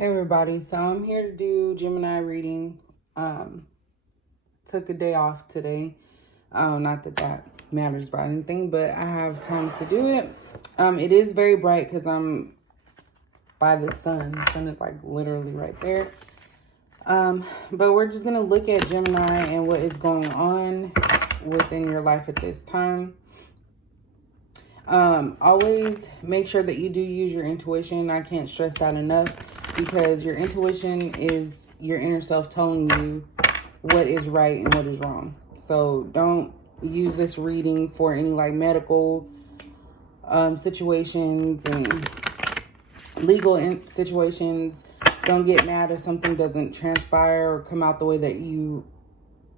Hey everybody, so I'm here to do Gemini reading. Took a day off today. Not that that matters about anything, but I have time to do it. It is very bright because I'm by the sun. The sun is like literally right there. But we're just gonna look at Gemini and what is going on within your life at this time. Always make sure that you do use your intuition. I can't stress that enough, because your intuition is your inner self telling you what is right and what is wrong. So don't use this reading for any like medical situations and legal situations. Don't get mad if something doesn't transpire or come out the way that you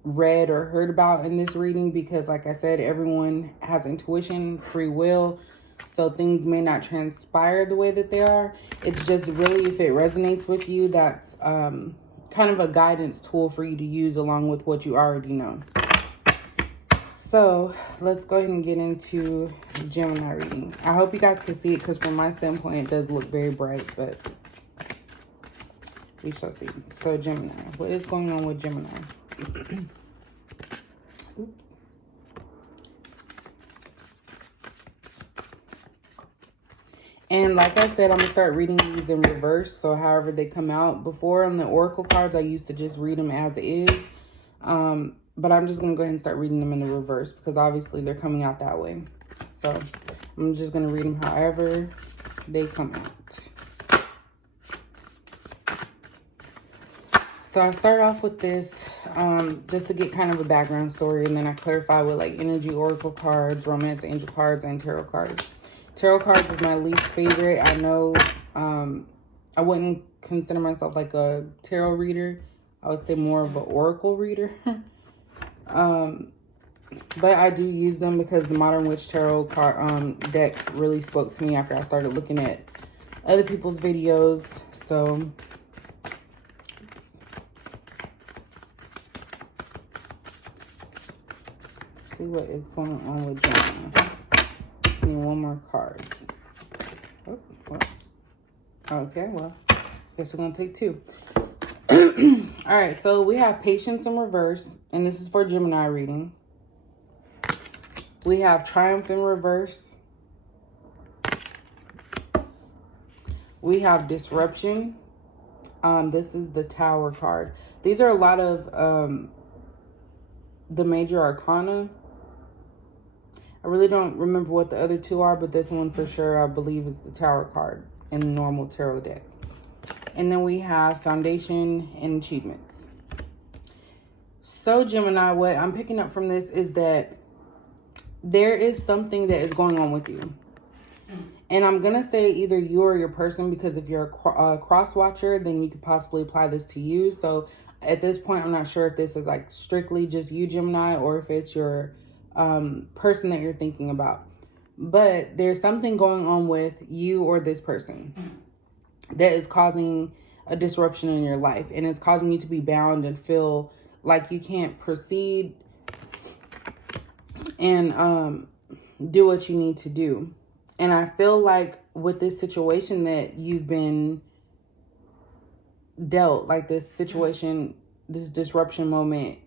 read or heard about in this reading, because like I said, everyone has intuition, free will, so things may not transpire the way that they are. It's just really, if it resonates with you, that's kind of a guidance tool for you to use along with what you already know. So let's go ahead and get into Gemini reading. I hope you guys can see it, because from my standpoint it does look very bright, but we shall see. So Gemini, what is going on with Gemini? Oops. And like I said, I'm going to start reading these in reverse. So however they come out. Before on the Oracle cards, I used to just read them as is. But I'm just going to go ahead and start reading them in the reverse, because obviously they're coming out that way. So I'm just going to read them however they come out. So I start off with this just to get kind of a background story, and then I clarify with like energy oracle cards, romance angel cards, and tarot cards. Tarot cards is my least favorite. I know I wouldn't consider myself like a tarot reader. I would say more of an oracle reader. But I do use them because the Modern Witch Tarot card deck really spoke to me after I started looking at other people's videos. So see what is going on with Gemini. Just need one more card. Oh, well. Okay, well, guess we're gonna take two. All right, so we have Patience in reverse, and this is for Gemini reading. We have Triumph in reverse. We have Disruption. This is the Tower card. These are a lot of the major arcana. I really don't remember what the other two are, but this one for sure I believe is the Tower card in the normal tarot deck. And then we have Foundation and Achievements. So Gemini, what I'm picking up from this is that there is something that is going on with you. And I'm going to say either you or your person, because if you're a cross watcher, then you could possibly apply this to you. So at this point, I'm not sure if this is like strictly just you, Gemini, or if it's your person that you're thinking about. But there's something going on with you or this person that is causing a disruption in your life, and it's causing you to be bound and feel like you can't proceed and do what you need to do. And I feel like with this situation that you've been dealt, like this situation, this disruption moment,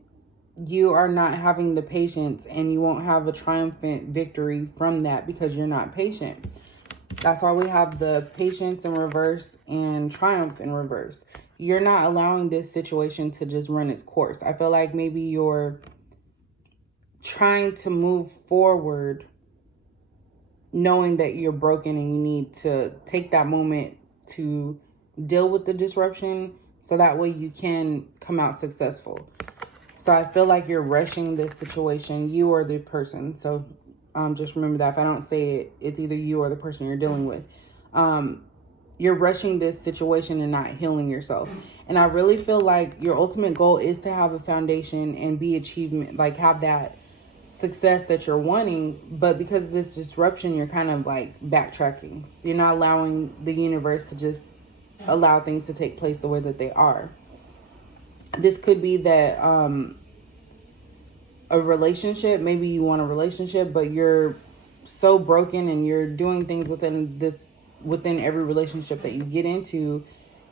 you are not having the patience, and you won't have a triumphant victory from that because you're not patient. That's why we have the Patience in reverse and Triumph in reverse. You're not allowing this situation to just run its course. I feel like maybe you're trying to move forward knowing that you're broken, and you need to take that moment to deal with the disruption so that way you can come out successful. So I feel like you're rushing this situation, you or the person. So just remember that if I don't say it, it's either you or the person you're dealing with. You're rushing this situation and not healing yourself. And I really feel like your ultimate goal is to have a foundation and be achievement, like have that success that you're wanting. But because of this disruption, you're kind of like backtracking. You're not allowing the universe to just allow things to take place the way that they are. This could be that a relationship, maybe you want a relationship, but you're so broken and you're doing things within every relationship that you get into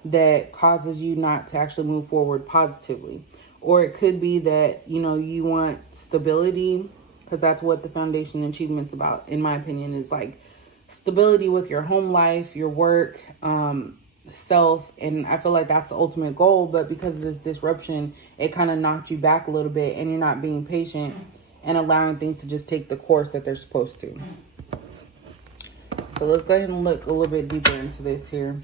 that causes you not to actually move forward positively. Or it could be that, you know, you want stability, because that's what the foundation achievement's about, in my opinion, is like stability with your home life, your work, self. And I feel like that's the ultimate goal. But because of this disruption, it kind of knocked you back a little bit, and you're not being patient and allowing things to just take the course that they're supposed to. So let's go ahead and look a little bit deeper into this here.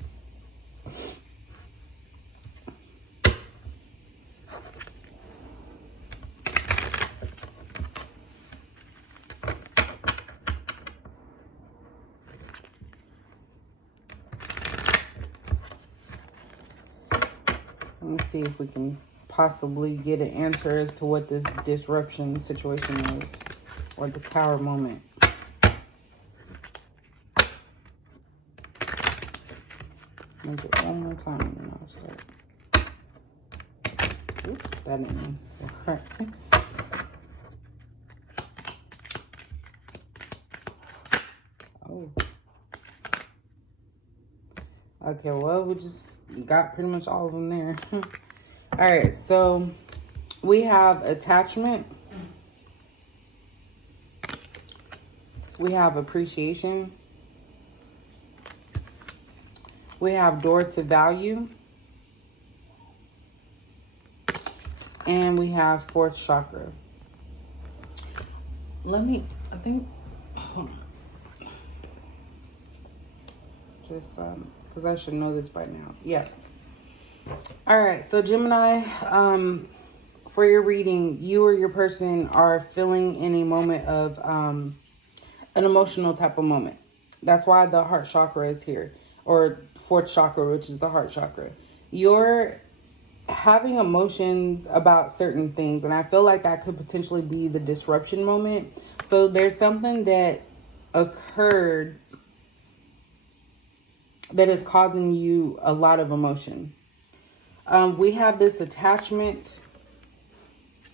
Let me see if we can possibly get an answer as to what this disruption situation is, or the Tower moment. Make it one more time and then I'll start. Oops, that didn't work. Oh. Okay, well, we just got pretty much all of them there. All right, so we have attachment. We have appreciation. We have door to value. And we have fourth chakra. I think, just, because I should know this by now. Yeah. All right, so Gemini, for your reading, you or your person are feeling in a moment of an emotional type of moment. That's why the heart chakra is here, or fourth chakra, which is the heart chakra. You're having emotions about certain things, and I feel like that could potentially be the disruption moment. So there's something that occurred that is causing you a lot of emotion. We have this attachment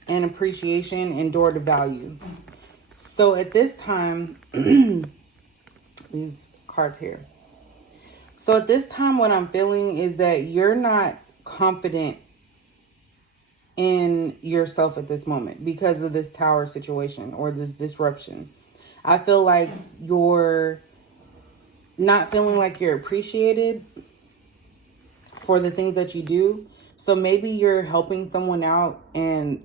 and appreciation and door to value. So at this time, these cards here. So at this time, what I'm feeling is that you're not confident in yourself at this moment because of this Tower situation or this disruption. I feel like you're not feeling like you're appreciated for the things that you do. So maybe you're helping someone out and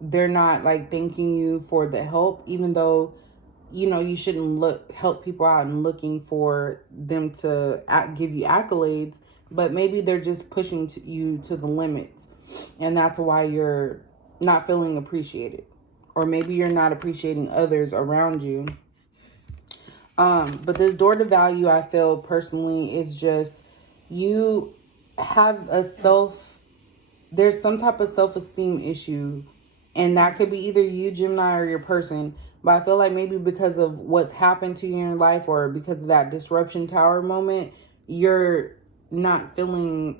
they're not like thanking you for the help, even though, you know, you shouldn't help people out and looking for them to give you accolades, but maybe they're just pushing you to the limits. And that's why you're not feeling appreciated. Or maybe you're not appreciating others around you. But this door to value, I feel personally, is just you have there's some type of self-esteem issue. And that could be either you, Gemini, or your person. But I feel like maybe because of what's happened to you in your life, or because of that disruption Tower moment, you're not feeling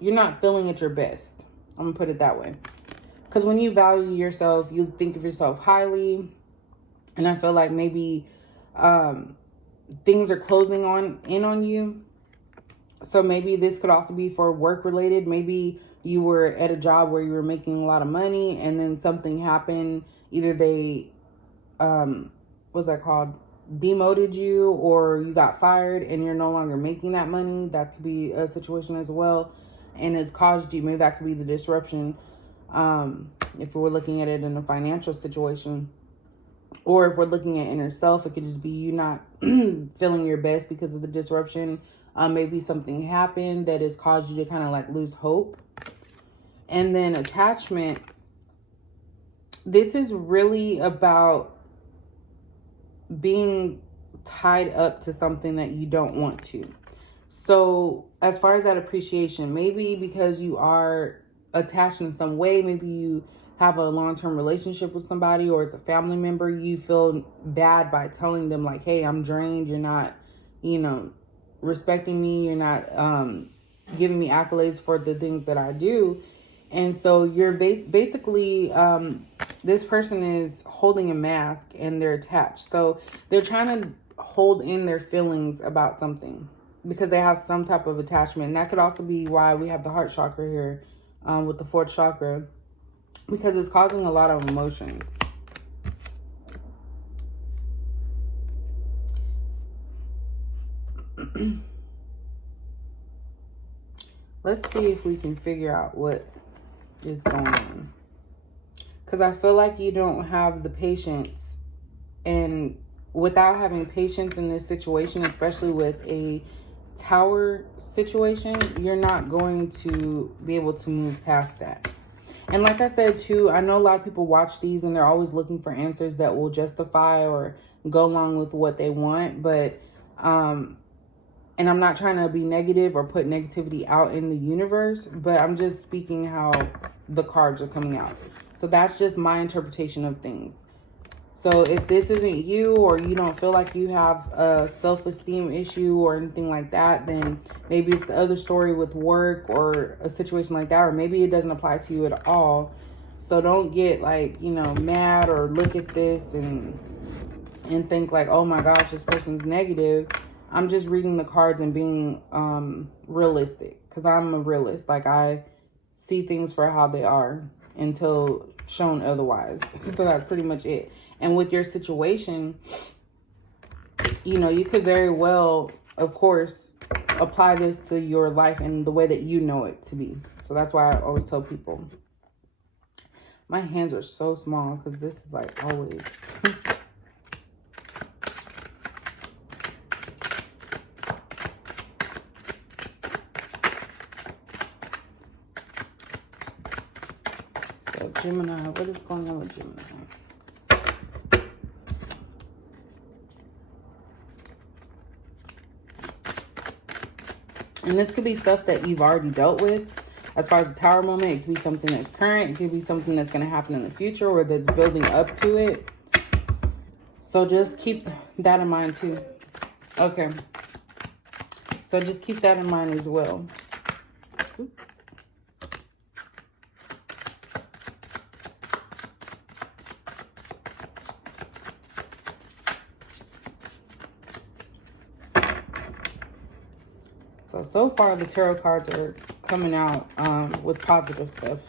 at your best. I'm gonna put it that way. Because when you value yourself, you think of yourself highly. And I feel like maybe things are closing in on you. So maybe this could also be for work related. Maybe you were at a job where you were making a lot of money and then something happened. Either they, demoted you, or you got fired and you're no longer making that money. That could be a situation as well. And it's caused you, maybe that could be the disruption. If we're looking at it in a financial situation, or if we're looking at inner self, it could just be you not feeling your best because of the disruption. Maybe something happened that has caused you to kind of like lose hope. And then attachment. This is really about being tied up to something that you don't want to. So as far as that appreciation, maybe because you are attached in some way, maybe you have a long-term relationship with somebody, or it's a family member, you feel bad by telling them like, hey, I'm drained. You're not, respecting me. You're not giving me accolades for the things that I do. And so you're basically, this person is holding a mask and they're attached. So they're trying to hold in their feelings about something. because they have some type of attachment. And that could also be why we have the heart chakra here with the 4th chakra, because it's causing a lot of emotions. Let's see if we can figure out what is going on. Because I feel like you don't have the patience. And without having patience in this situation, especially with a Tower situation, you're not going to be able to move past that. And like I said too, I know a lot of people watch these and they're always looking for answers that will justify or go along with what they want. But, and I'm not trying to be negative or put negativity out in the universe, but I'm just speaking how the cards are coming out. So that's just my interpretation of things. So if this isn't you, or you don't feel like you have a self-esteem issue or anything like that, then maybe it's the other story with work or a situation like that, or maybe it doesn't apply to you at all. So don't get like, you know, mad or look at this and think like, oh my gosh, this person's negative. I'm just reading the cards and being realistic, because I'm a realist. Like, I see things for how they are until shown otherwise. So that's pretty much it. And with your situation, you know, you could very well, of course, apply this to your life in the way that you know it to be. So that's why I always tell people. My hands are so small because this is like always. So Gemini, what is going on with Gemini? And this could be stuff that you've already dealt with. As far as the Tower moment, it could be something that's current. It could be something that's going to happen in the future or that's building up to it. So just keep that in mind too. Okay. So just keep that in mind as well. So far the tarot cards are coming out with positive stuff.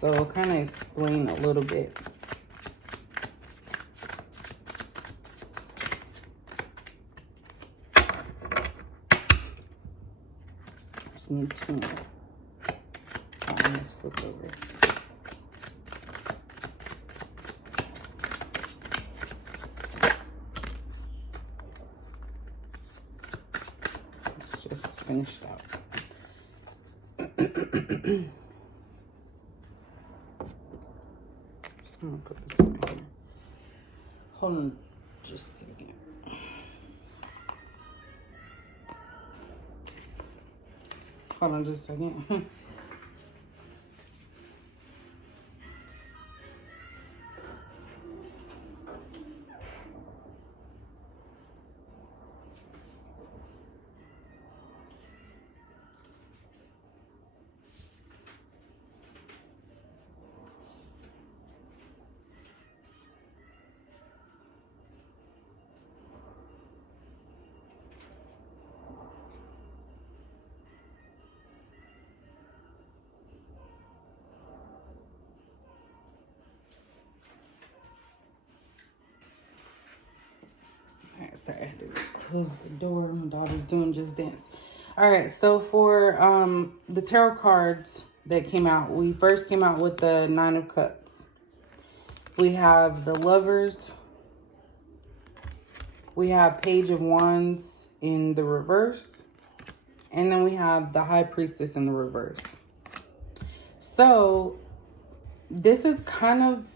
So I'll kind of explain a little bit. Just need 2 more. Let's flip over. Finish it out. I'm gonna put this right here. Hold on just a second. Hold on just a second. Alright, sorry, I had to close the door. My daughter's doing Just Dance. Alright, so for the tarot cards that came out, we first came out with the 9 of Cups. We have the Lovers. We have Page of Wands in the reverse. And then we have the High Priestess in the reverse. So this is kind of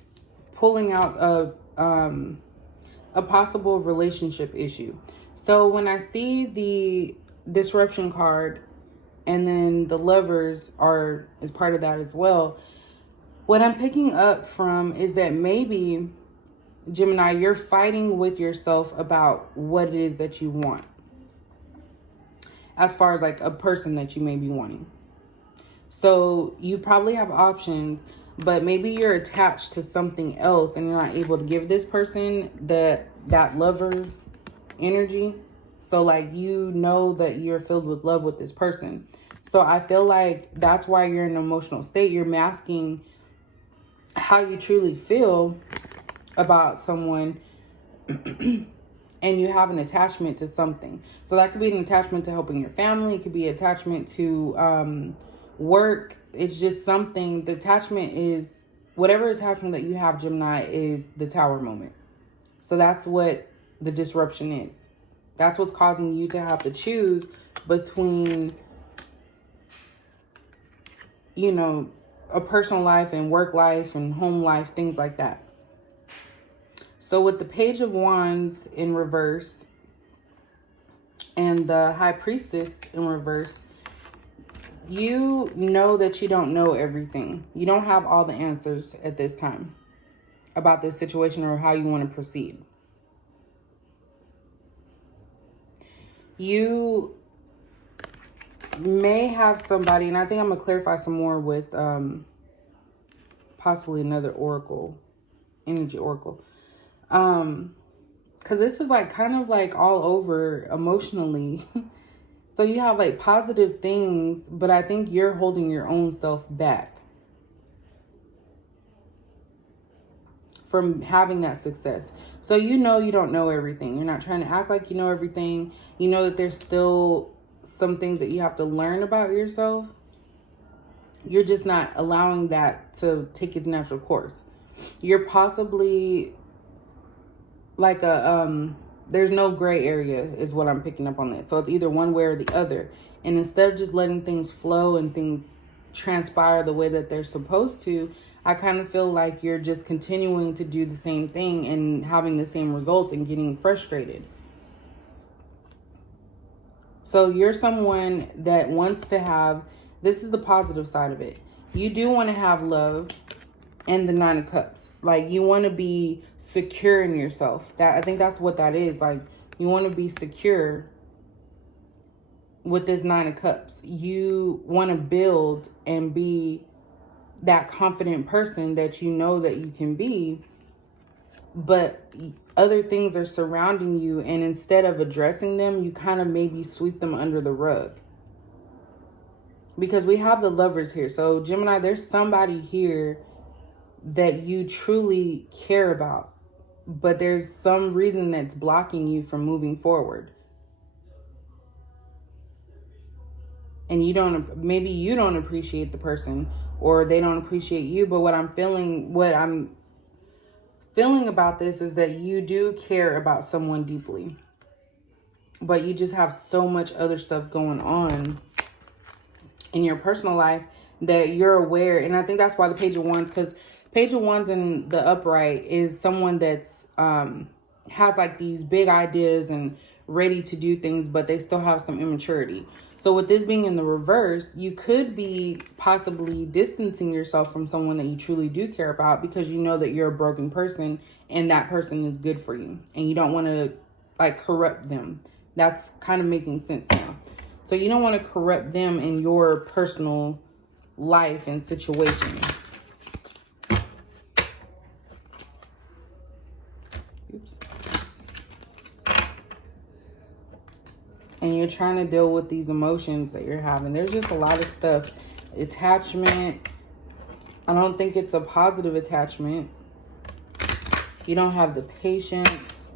pulling out a possible relationship issue. So when I see the disruption card and then the Lovers is part of that as well, what I'm picking up from is that maybe, Gemini, you're fighting with yourself about what it is that you want, as far as like a person that you may be wanting. So you probably have options, but maybe you're attached to something else and you're not able to give this person that lover energy. So like, you know that you're filled with love with this person. So I feel like that's why you're in an emotional state. You're masking how you truly feel about someone and you have an attachment to something. So that could be an attachment to helping your family. It could be attachment to work. It's just something. The attachment is whatever attachment that you have, Gemini, is the tower moment. So that's what the disruption is. That's what's causing you to have to choose between, you know, a personal life and work life and home life, things like that. So with the Page of Wands in reverse and the High Priestess in reverse, you know that you don't know everything. You don't have all the answers at this time about this situation or how you want to proceed. You may have somebody, and I think I'm going to clarify some more with possibly another oracle, energy oracle. Because this is like kind of like all over emotionally. So you have like positive things, but I think you're holding your own self back from having that success. So you know you don't know everything. You're not trying to act like you know everything. You know that there's still some things that you have to learn about yourself. You're just not allowing that to take its natural course. You're possibly like there's no gray area is what I'm picking up on that. So it's either one way or the other. And instead of just letting things flow and things transpire the way that they're supposed to, I kind of feel like you're just continuing to do the same thing and having the same results and getting frustrated. So you're someone that wants to have, this is the positive side of it. You do want to have love and the Nine of Cups. Like, you want to be secure in yourself. I think that's what that is. Like, you want to be secure with this Nine of Cups. You want to build and be that confident person that you know that you can be, but other things are surrounding you, and instead of addressing them, you kind of maybe sweep them under the rug. Because we have the Lovers here. So Gemini, there's somebody here that you truly care about, but there's some reason that's blocking you from moving forward. And maybe you don't appreciate the person, or they don't appreciate you. But what I'm feeling about this is that you do care about someone deeply, but you just have so much other stuff going on in your personal life that you're aware. And I think that's why the Page of Wands, because Page of Wands in the upright is someone that's has like these big ideas and ready to do things, but they still have some immaturity. So with this being in the reverse, you could be possibly distancing yourself from someone that you truly do care about, because you know that you're a broken person and that person is good for you, and you don't want to like corrupt them. That's kind of making sense now. So you don't want to corrupt them in your personal life and situation. And you're trying to deal with these emotions that you're having. There's just a lot of stuff. Attachment. I don't think it's a positive attachment. You don't have the patience.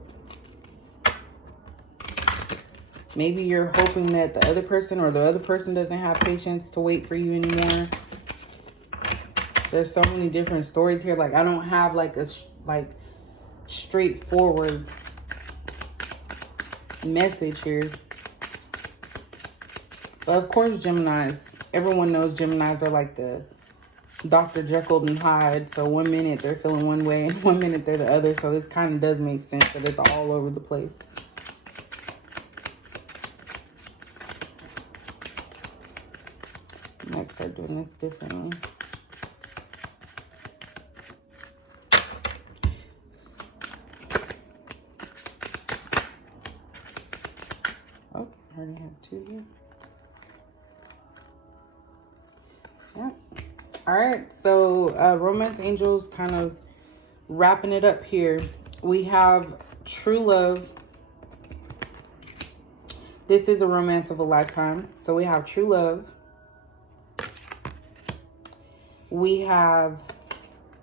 Maybe you're hoping that the other person or the other person doesn't have patience to wait for you anymore. There's so many different stories here. Like, I don't have like a straightforward message here. But of course, Geminis, everyone knows Geminis are like the Dr. Jekyll and Hyde. So 1 minute they're feeling one way and 1 minute they're the other. So this kind of does make sense that it's all over the place. I might start doing this differently. Oh, I already have two here. Yeah. All right, so romance angels kind of wrapping it up here. We have true love This is a romance of a lifetime. So we have true love. We have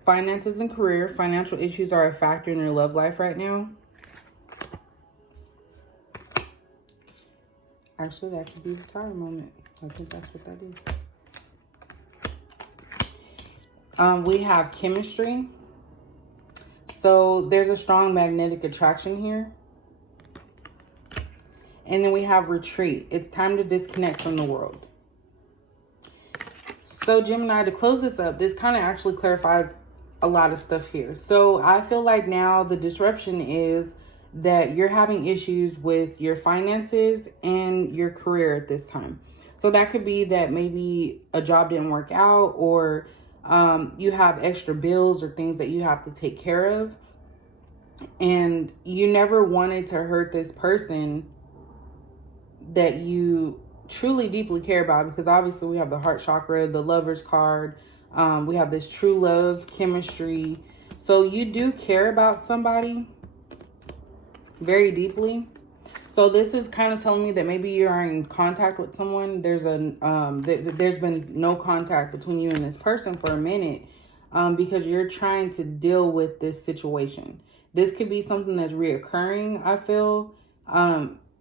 finances and career. Financial issues are a factor in your love life right now. Actually, that could be the Tower moment. I think that's what that is. We have chemistry. So there's a strong magnetic attraction here. And then we have retreat. It's time to disconnect from the world. So Gemini, to close this up, this kind of actually clarifies a lot of stuff here. So I feel like now the disruption is that you're having issues with your finances and your career at this time. So that could be that maybe a job didn't work out, or you have extra bills or things that you have to take care of. And you never wanted to hurt this person that you truly deeply care about, because obviously we have the heart chakra, the lover's card. We have this true love, chemistry. So you do care about somebody very deeply. So this is kind of telling me that maybe you're in contact with someone. There's been no contact between you and this person for a minute, because you're trying to deal with this situation. This could be something that's reoccurring, I feel.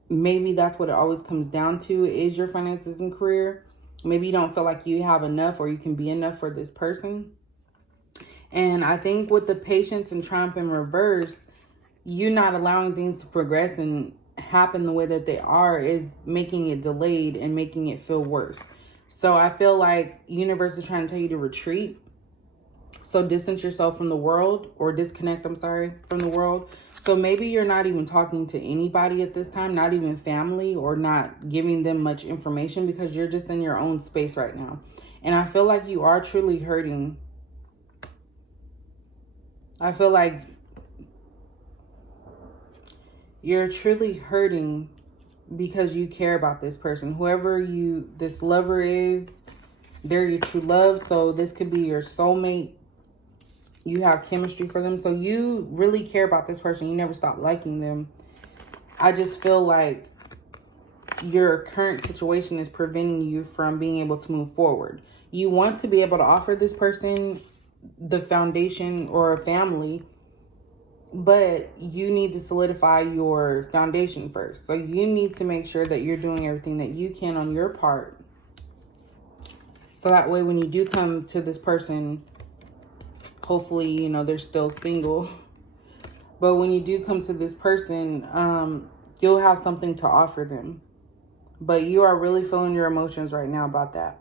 Maybe that's what it always comes down to, is your finances and career. Maybe you don't feel like you have enough or you can be enough for this person. And I think with the patience and triumph in reverse, you not allowing things to progress and happen the way that they are is making it delayed and making it feel worse. So I feel like universe is trying to tell you to retreat. So distance yourself from the world, or disconnect, from the world. So maybe you're not even talking to anybody at this time, not even family, or not giving them much information, because you're just in your own space right now. And I feel like you are truly hurting. I feel like you're truly hurting because you care about this person. Whoever this lover is, they're your true love. So this could be your soulmate. You have chemistry for them. So you really care about this person. You never stop liking them. I just feel like your current situation is preventing you from being able to move forward. You want to be able to offer this person the foundation or a family, but you need to solidify your foundation first. So you need to make sure that you're doing everything that you can on your part. So that way, when you do come to this person, hopefully, they're still single. But when you do come to this person, you'll have something to offer them. But you are really feeling your emotions right now about that.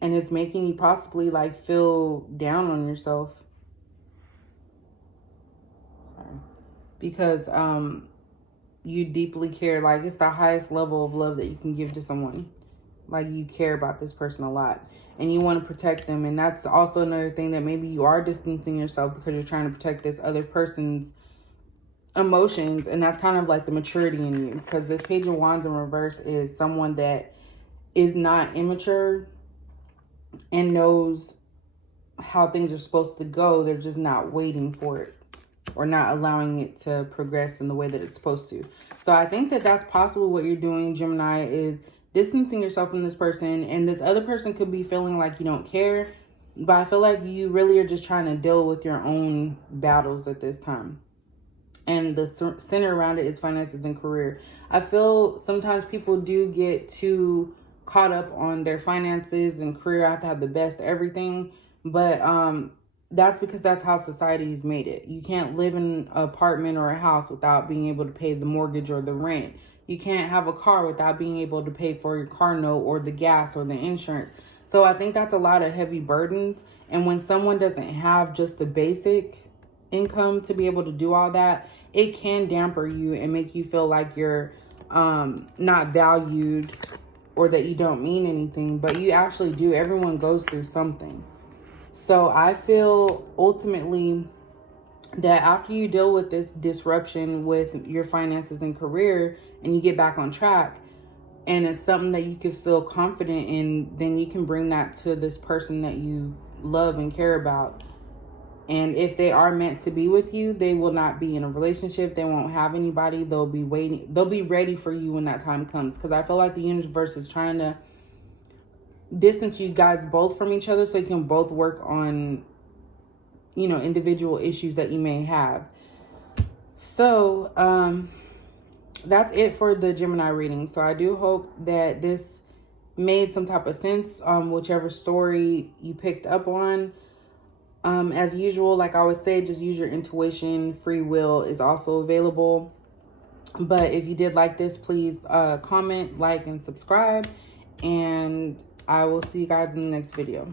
And it's making you possibly feel down on yourself. Sorry. Because you deeply care. It's the highest level of love that you can give to someone. You care about this person a lot. And you want to protect them. And that's also another thing, that maybe you are distancing yourself because you're trying to protect this other person's emotions. And that's kind of the maturity in you. Because this Page of Wands in reverse is someone that is not immature and knows how things are supposed to go. They're just not waiting for it, or not allowing it to progress in the way that it's supposed to. So I think that that's possibly what you're doing, Gemini, is distancing yourself from this person. And this other person could be feeling like you don't care, but I feel like you really are just trying to deal with your own battles at this time. And the center around it is finances and career. I feel sometimes people do get too caught up on their finances and career. I have to have the best everything, but that's because that's how society's made it. You can't live in an apartment or a house without being able to pay the mortgage or the rent. You can't have a car without being able to pay for your car note or the gas or the insurance. So I think that's a lot of heavy burdens. And when someone doesn't have just the basic income to be able to do all that, it can damper you and make you feel like you're not valued, or that you don't mean anything, but you actually do. Everyone goes through something. So I feel ultimately that after you deal with this disruption with your finances and career, and you get back on track, and it's something that you can feel confident in, then you can bring that to this person that you love and care about. And if they are meant to be with you, they will not be in a relationship. They won't have anybody. They'll be waiting. They'll be ready for you when that time comes. Because I feel like the universe is trying to distance you guys both from each other so you can both work on, you know, individual issues that you may have. So, that's it for the Gemini reading. So I do hope that this made some type of sense, whichever story you picked up on. As usual, like I always say, just use your intuition. Free will is also available. But if you did like this, please comment, like, and subscribe. And I will see you guys in the next video.